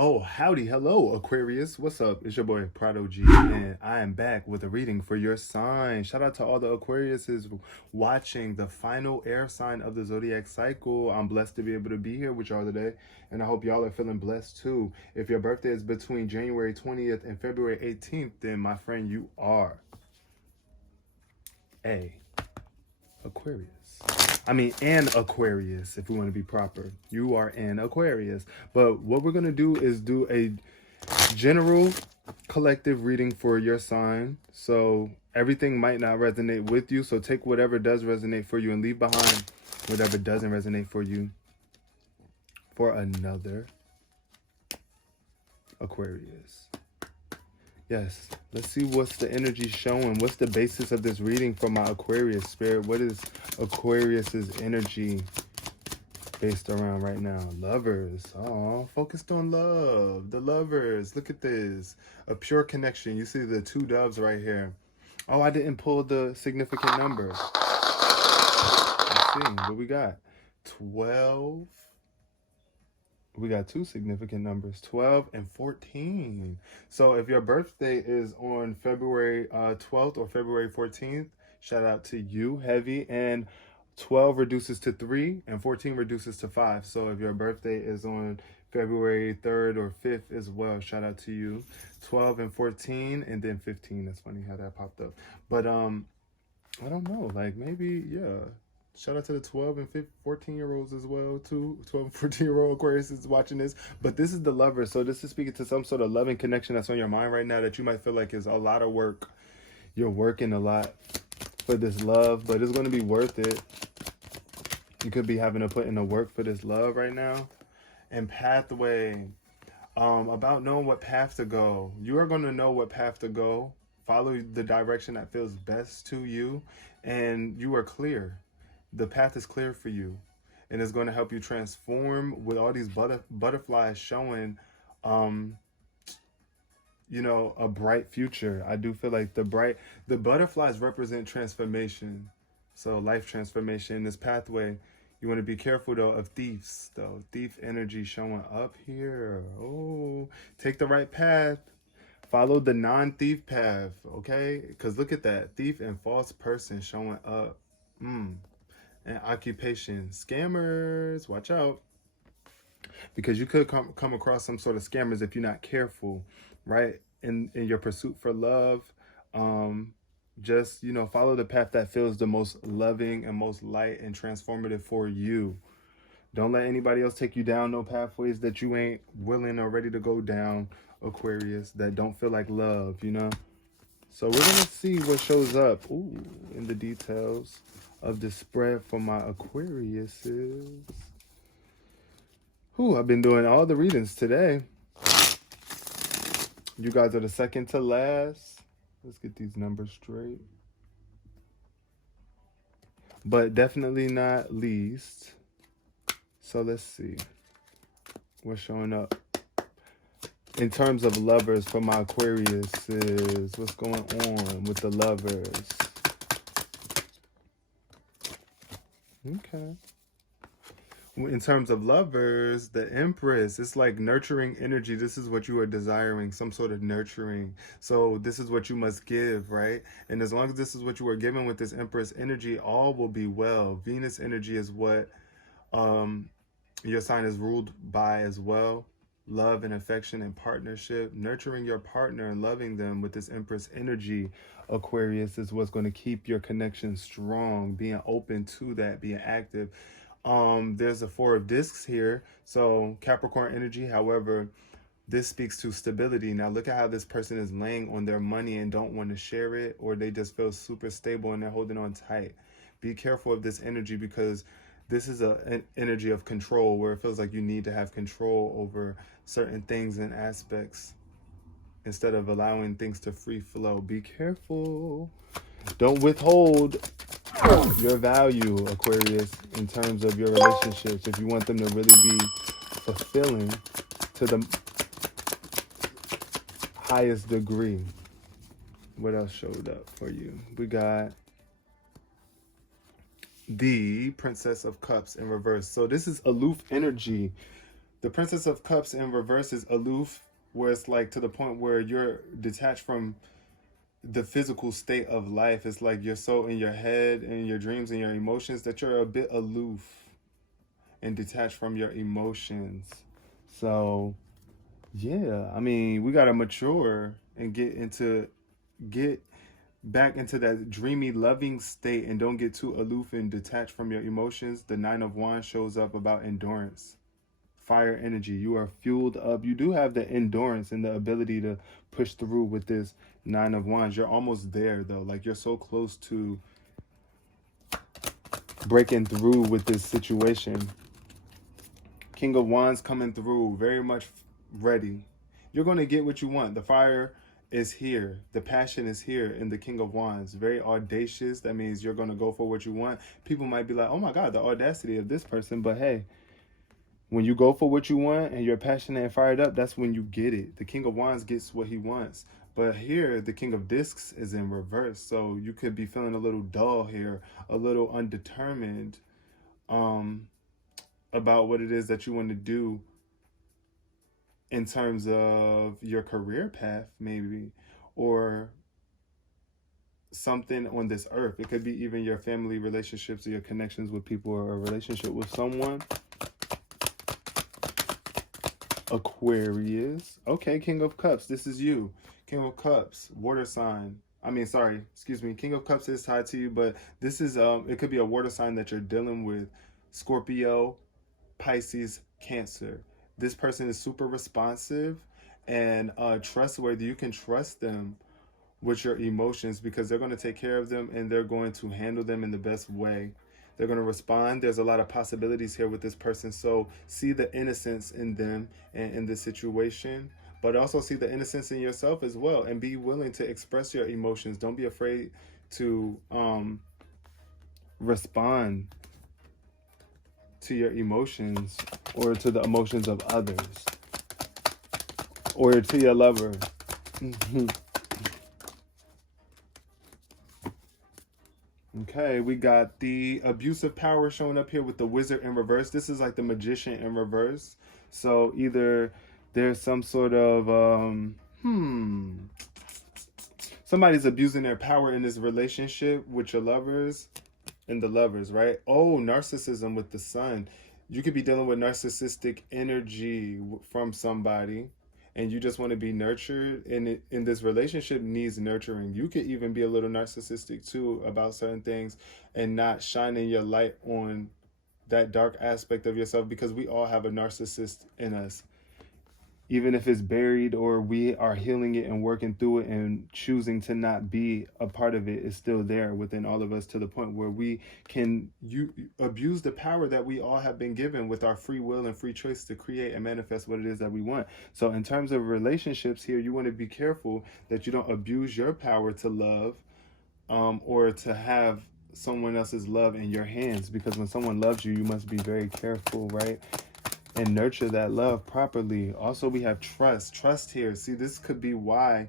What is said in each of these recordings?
Oh, howdy. Hello, Aquarius. What's up? It's your boy, Prado G, and I am back with a reading for your sign. Shout out to all the Aquariuses watching the final air sign of the zodiac cycle. I'm blessed to be able to be here with y'all today, and I hope y'all are feeling blessed too. If your birthday is between January 20th and February 18th, then my friend, you are a Aquarius. An Aquarius, if we want to be proper. You are an Aquarius. But what we're going to do is do a general collective reading for your sign. So everything might not resonate with you. So take whatever does resonate for you and leave behind whatever doesn't resonate for you for another Aquarius. Yes, let's see what's the energy showing. What's the basis of this reading for my Aquarius spirit? What is Aquarius's energy based around right now? Lovers. Oh, focused on love. The lovers. Look at this. A pure connection. You see the two doves right here. Oh, I didn't pull the significant number. Let's see what we got. 12. We got two significant numbers, 12 and 14. So if your birthday is on February 12th or February 14th, shout out to you, heavy. And 12 reduces to 3 and 14 reduces to 5. So if your birthday is on February 3rd or 5th as well, shout out to you. 12 and 14 and then 15. That's funny how that popped up. But I don't know, like maybe, yeah. Shout out to the 12 and 14-year-olds as well, too. 12 and 14-year-old Aquarius is watching this. But this is the lover. So this is speaking to some sort of loving connection that's on your mind right now that you might feel like is a lot of work. You're working a lot for this love, but it's going to be worth it. You could be having to put in the work for this love right now. And pathway, about knowing what path to go. You are going to know what path to go. Follow the direction that feels best to you. And you are clear. The path is clear for you, and it's going to help you transform with all these butterflies showing, you know, a bright future. I do feel like the butterflies represent transformation. So life transformation, this pathway. You want to be careful though of thieves though. Thief energy showing up here. Oh, take the right path. Follow the non-thief path, okay? Because look at that. Thief and false person showing up. And occupation. Scammers, watch out. Because you could come across some sort of scammers if you're not careful, right? In your pursuit for love. Just, you know, follow the path that feels the most loving and most light and transformative for you. Don't let anybody else take you down no pathways that you ain't willing or ready to go down, Aquarius, that don't feel like love, you know? So we're going to see what shows up in the details of the spread for my Aquariuses. I've been doing all the readings today. You guys are the second to last. Let's get these numbers straight. But definitely not least. So let's see what's showing up. In terms of lovers for my Aquariuses, what's going on with the lovers? Okay. In terms of lovers, the Empress, it's like nurturing energy. This is what you are desiring, some sort of nurturing. So this is what you must give, right? And as long as this is what you are given with this Empress energy, all will be well. Venus energy is what your sign is ruled by as well. Love and affection and partnership. Nurturing your partner and loving them with this Empress energy, Aquarius, is what's going to keep your connection strong. Being open to that, being active. There's a 4 of discs here. So Capricorn energy, however, this speaks to stability. Now look at how this person is laying on their money and don't want to share it, or they just feel super stable and they're holding on tight. Be careful of this energy because this is an energy of control where it feels like you need to have control over certain things and aspects instead of allowing things to free flow. Be careful. Don't withhold your value, Aquarius, in terms of your relationships. If you want them to really be fulfilling to the highest degree. What else showed up for you? We got the Princess of Cups in reverse. So this is aloof energy. The Princess of Cups in reverse is aloof, where it's like to the point where you're detached from the physical state of life. It's like you're so in your head and your dreams and your emotions that you're a bit aloof and detached from your emotions. So yeah, I mean, we gotta mature and get back into that dreamy, loving state, and don't get too aloof and detached from your emotions. The Nine of Wands shows up about endurance, fire energy. You are fueled up. You do have the endurance and the ability to push through with this Nine of Wands. You're almost there though. Like you're so close to breaking through with this situation. King of Wands coming through, very much ready. You're going to get what you want. The fire is here. The passion is here in the King of Wands. Very audacious. That means you're going to go for what you want. People might be like, oh my God, the audacity of this person. But hey, when you go for what you want and you're passionate and fired up, that's when you get it. The King of Wands gets what he wants. But here, the King of Discs is in reverse. So you could be feeling a little dull here, a little undetermined about what it is that you want to do in terms of your career path, maybe, or something on this earth. It could be even your family relationships or your connections with people or a relationship with someone. Aquarius. Okay, King of Cups. This is you. King of Cups, water sign. King of Cups is tied to you, but this is, it could be a water sign that you're dealing with. Scorpio, Pisces, Cancer. This person is super responsive and trustworthy. You can trust them with your emotions because they're going to take care of them and they're going to handle them in the best way. They're going to respond. There's a lot of possibilities here with this person. So see the innocence in them and in this situation, but also see the innocence in yourself as well, and be willing to express your emotions. Don't be afraid to respond to your emotions or to the emotions of others or to your lover. Okay, we got the abusive power showing up here with the Wizard in reverse. This is like the Magician in reverse. So either there's some sort of somebody's abusing their power in this relationship with your lovers and the lovers, right? Oh, narcissism with the Sun. You could be dealing with narcissistic energy from somebody, and you just want to be nurtured, and in this relationship needs nurturing. You could even be a little narcissistic too about certain things and not shining your light on that dark aspect of yourself, because we all have a narcissist in us. Even if it's buried or we are healing it and working through it and choosing to not be a part of it, is still there within all of us, to the point where we can abuse the power that we all have been given with our free will and free choice to create and manifest what it is that we want. So in terms of relationships here, you want to be careful that you don't abuse your power to love or to have someone else's love in your hands, because when someone loves you, you must be very careful, right? And nurture that love properly. Also, we have trust. Trust here. See, this could be why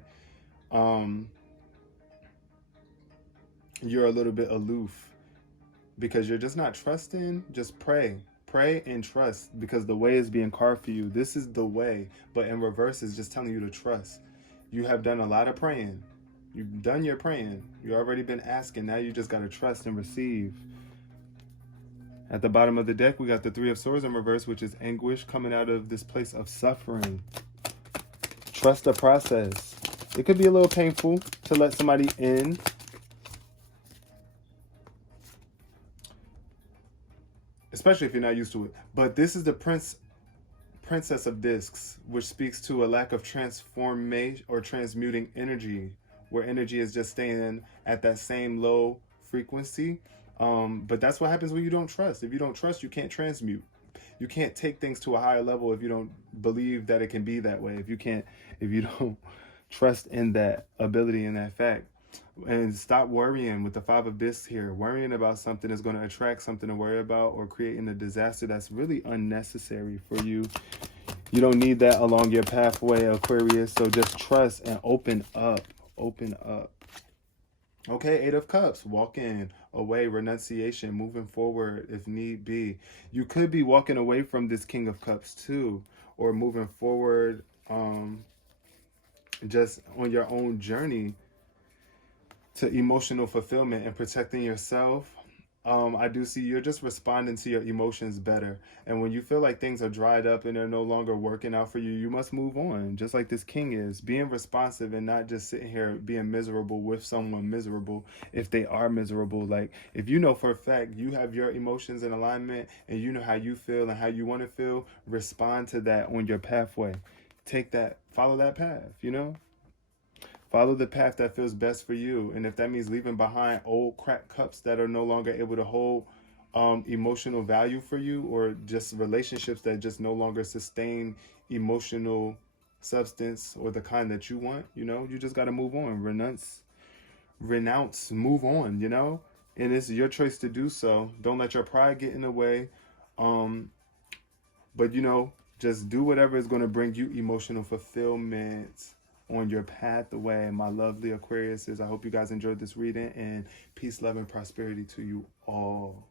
you're a little bit aloof, because you're just not trusting. Just pray. Pray and trust, because the way is being carved for you. This is the way, but in reverse is just telling you to trust. You have done a lot of praying. You've done your praying. You've already been asking. Now you just got to trust and receive. At the bottom of the deck, we got the Three of Swords in reverse, which is anguish coming out of this place of suffering. Trust the process. It could be a little painful to let somebody in. Especially if you're not used to it. But this is the Princess of Discs, which speaks to a lack of transformation or transmuting energy, where energy is just staying at that same low frequency. But that's what happens when you don't trust. If you don't trust, you can't transmute. You can't take things to a higher level if you don't believe that it can be that way. If you don't trust in that ability and that fact. And stop worrying with the Five of Discs here. Worrying about something is going to attract something to worry about, or creating a disaster that's really unnecessary for you. You don't need that along your pathway, Aquarius. So just trust and open up. Open up. Okay, Eight of Cups, walking away, renunciation, moving forward if need be. You could be walking away from this King of Cups too, or moving forward just on your own journey to emotional fulfillment and protecting yourself. I do see you're just responding to your emotions better. And when you feel like things are dried up and they're no longer working out for you, you must move on, just like this king is. Being responsive and not just sitting here being miserable with someone miserable if they are miserable. Like, if you know for a fact you have your emotions in alignment and you know how you feel and how you want to feel, respond to that on your pathway. Take that, follow that path, you know? Follow the path that feels best for you. And if that means leaving behind old cracked cups that are no longer able to hold emotional value for you, or just relationships that just no longer sustain emotional substance or the kind that you want, you know, you just got to move on. Renounce, move on, you know? And it's your choice to do so. Don't let your pride get in the way. But, you know, just do whatever is going to bring you emotional fulfillment on your pathway. My lovely Aquariuses, I hope you guys enjoyed this reading, and peace, love, and prosperity to you all.